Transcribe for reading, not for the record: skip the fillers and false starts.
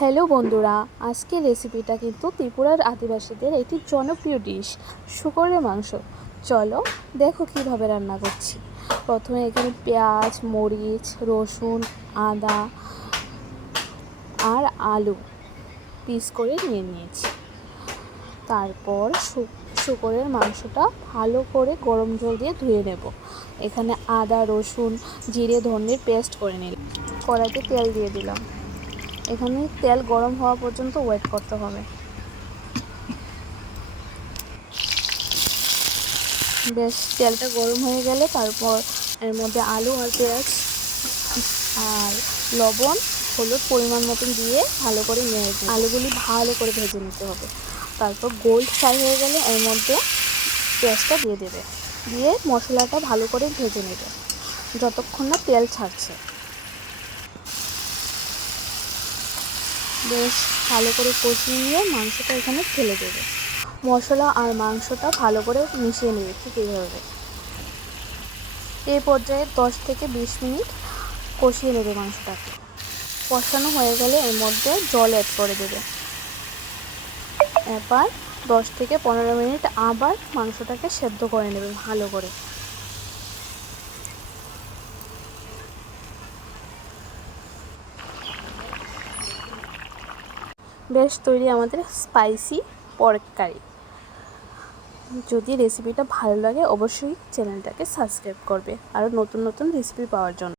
Hello বন্ধুরা, আজকের রেসিপিটা কিন্তু ত্রিপুরার আদিবাসীদের একটি জনপ্রিয় ডিশ, শূকরের মাংস। চলো দেখো কিভাবে রান্না করছি। প্রথমে এখানে পেঁয়াজ, মরিচ, রসুন, আদা আর আলু পিস করে নিয়ে নিয়েছি। তারপর শূকরের মাংসটা ভালো করে গরম জল দিয়ে ধুয়ে নেব। এখানে আদা, রসুন, জিরে, ধনের পেস্ট করে নিলাম। কড়াইতে তেল দিয়ে দিলাম। এখানে তেল গরম হওয়া পর্যন্ত ওয়েট করতে হবে। বেশ তেলটা গরম হয়ে গেলে তারপর এর মধ্যে আলু আর পেঁয়াজ আর লবণ, হলুদ পরিমাণ মতন দিয়ে ভালো করে নেড়ে দিই। আলুগুলি ভালো করে ভেজে নিতে হবে। তারপর গোল্ড ফ্রাই হয়ে গেলে এর মধ্যে পেঁয়াজটা দিয়ে দেবে, দিয়ে মশলাটা ভালো করে ভেজে নেবে যতক্ষণ না তেল ছাড়ছে। বেশ ভালো করে কষিয়ে নিয়ে মাংসটা এখানে ফেলে দেবে। মশলা আর মাংসটা ভালো করে মিশিয়ে নেবে ঠিক এইভাবে। এই পর্যায়ে 10 থেকে 20 মিনিট কষিয়ে নেবে মাংসটাকে। কষানো হয়ে গেলে এর মধ্যে জল অ্যাড করে দেবে। এবার 10 থেকে 15 মিনিট আবার মাংসটাকে সেদ্ধ করে নেবে ভালো করে। বেশ তৈরি আমাদের স্পাইসি পর্ক কারি। যদি রেসিপিটা ভালো লাগে অবশ্যই চ্যানেলটাকে সাবস্ক্রাইব করবে আরও নতুন নতুন রেসিপি পাওয়ার জন্য।